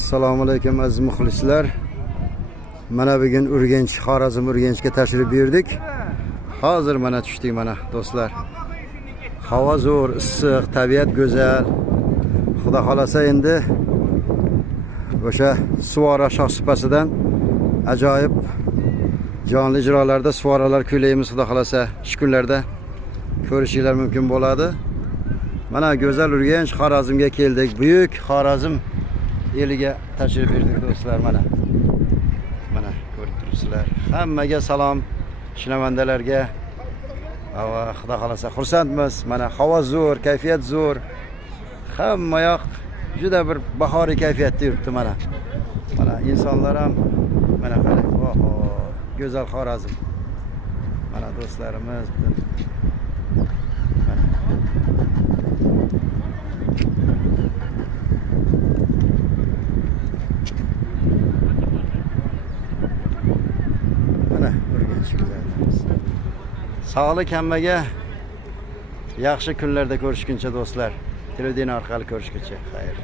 Assalomu alaykum aziz muxlislar. Mana bugun Urganch, Xorazm Urganchga tashrif buyurdik. Hozir mana tushdik mana do'stlar. Havo zo'r, issiq, tabiat go'zal. Xudo xolasa endi o'sha Suvora shohsupasidan ajoyib jonli ijrolarda suvoralar kuylaymiz. Xudo xolasa shu kunlarda ko'rishinglar mumkin bo'ladi. Mana go'zal Urganch, Xorazmga keldik. Buyuk Xorazm eliga tashrif buyurdik do'stlar. Mana ko'rib turibsizlar. Hammaga salom, shinavandalarga. Va xudo xolasa xursandmiz. Mana havo zo'r, kayfiyat zo'r. Hamma yoq juda bir bahoriy kayfiyatda yuribdi mana. Mana insonlar ham mana qarang. Oho, go'zal Xorazm. Mana do'stlarimiz mana Urganch go'zalimiz. Sog'lik hammaga, yaxshi kunlarda ko'rishguncha do'stlar. Televideniya orqali ko'rishguncha. Xayr.